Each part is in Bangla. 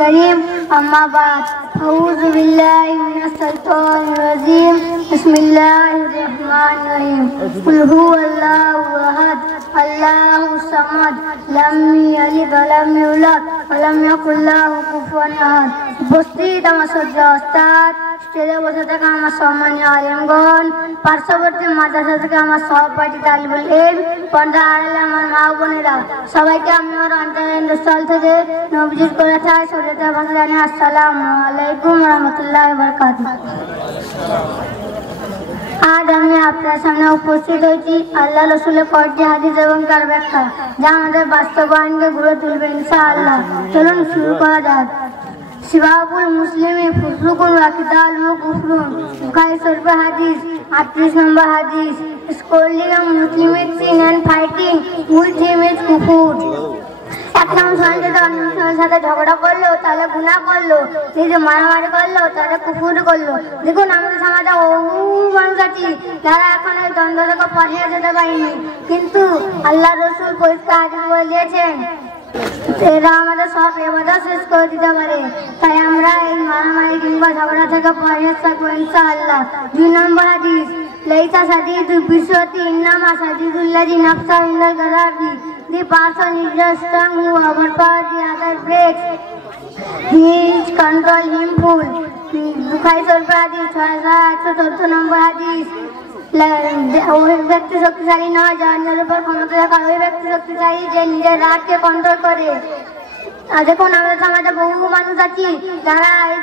الكريم أما بعد أعوذ بالله من الشيطان الرجيم بسم الله الرحمن الرحيم قل هو الله أحد الله الصمد لم يلد ولم يولد ولم يكن له كفوا أحد উপস্থিত আমার শ্রদ্ধেয় ওস্তাদ, স্টেজে বসে থাকা আমার সম্মানীয় আলেমগণ, পার্শ্ববর্তী মাদ্রাসা থেকে আমার সহপাঠী তালিবুল ইলম, পর্দা আড়ালে আমার মা বোনেরা, সবাইকে আমি আমার অন্তরের থেকে নবজির করে থাই সরিয়তে ভাষা জানি আসসালামু আলাইকুম ওয়া রাহমাতুল্লাহি ওয়া বারাকাতুহু। আজ আমি আপনার সামনে উপস্থিত হয়েছি আল্লাহ রসুলের কয়েকটি হাদিস এবং তার ব্যাখ্যা, যা আমাদের বাস্তবায়নকে গড়ে তুলবে ইনশাআল্লাহ। চলুন শুরু করা যাক। সিবাবুল মুসলিমি ফুসুকুন ওয়া কিতালুহু কুফরুন, বুখারী শরীফের হাদিস 38 নম্বর হাদিস। Scolding a Muslim is sin and fighting with him is কুফর। একটা মুসলমান যদি অন্য মুসলমানের সাথে ঝগড়া করলো তাহলে গুনাহ করলো, যদি মারামারি করলো তাহলে কুফর করলো। দেখুন আমাদের সমাজে বহু মানুষ আছে যারা এখন এই দ্বন্দ্ব থেকে পালিয়ে যেতে পারেনি, কিন্তু আল্লাহ রসুল পরিষ্কার হাদিস বলে দিয়েছেন এরা আমাদের সব ইবাদত শেষ করে দিতে পারে। তাই আমরা এই মারামারি কিংবা ঝগড়া থেকে পরহেজ থাকবো ইনশাআল্লাহ। 2 নম্বর হাদিস, লাইসা সাদিদু বিশওয়াতি ইন্নামা সাদিদুল্লাযী নাফসাহু ইনদাল গাদাবি। The person is just strong who overpowers the other breaks. He is control him full. Bukhari শরীফের হাদিস 6814 নম্বর হাদিস। ওই ব্যক্তি শক্তিশালী নয় যার অন্যের উপর ক্ষমতা রাখার, ওই ব্যক্তি শক্তিশালী যে নিজের রাগকে কন্ট্রোল করে। আর দেখুন আমাদের সমাজে বহু মানুষ আছে যারা এই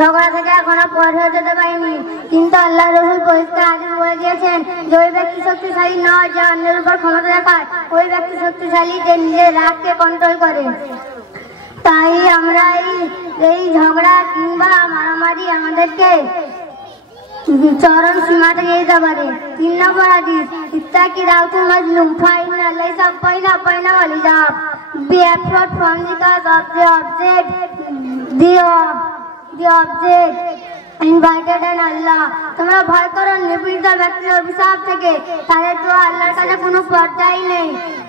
ঝগড়া থেকে এখনো পর হয়ে যেতে পারেনি, কিন্তু আল্লাহ রসুল পরিষ্কার হাদিস বলে দিয়েছেন যে ওই ব্যক্তি শক্তিশালী নয় যে অন্যের উপর ক্ষমতা রাখার, ওই ব্যক্তি শক্তিশালী যে নিজের রাগকে কন্ট্রোল করে। তাই আমরা এই ঝগড়া কিংবা মারামারি আমাদেরকে চরম সীমাতে নিয়ে যেতে পারে। 3 নম্বর হাদিস, ইত্তাকি দাওয়াতুল মাজলুম ফাইন্না লাইসা বাইনা ওয়াল হিজাব। Be absent from the cause of the object invited and Allah. তোমরা ভয় করো নিপীড়িত ব্যক্তির অভিশাপ থেকে, তাদের তো আল্লাহর কাছে কোনো পর্দাই নেই।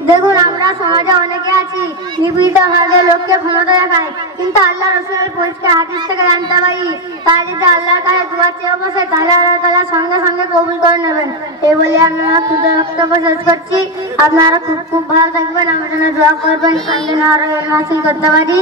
দেখুন আমরা সমাজে অনেকে আছি নিপীড়িত ভাগে লোককে ক্ষমতা দেখায়, কিন্তু আল্লাহ রসুলের পরিষ্কার হাদিস থেকে জানতে পারি তারা যদি আল্লাহর কাছে দোয়া চেয়ে বসে তাহলে আল্লাহ তাআলা সঙ্গে সঙ্গে কবুল করে নেবেন। এই বলে আমি আমার ক্ষুদ্র বক্তব্য শেষ করছি। আপনারা খুব ভালো থাকবেন, আমার জন্য দোয়া করবেন, যেন আরো হাসিল করতে পারি।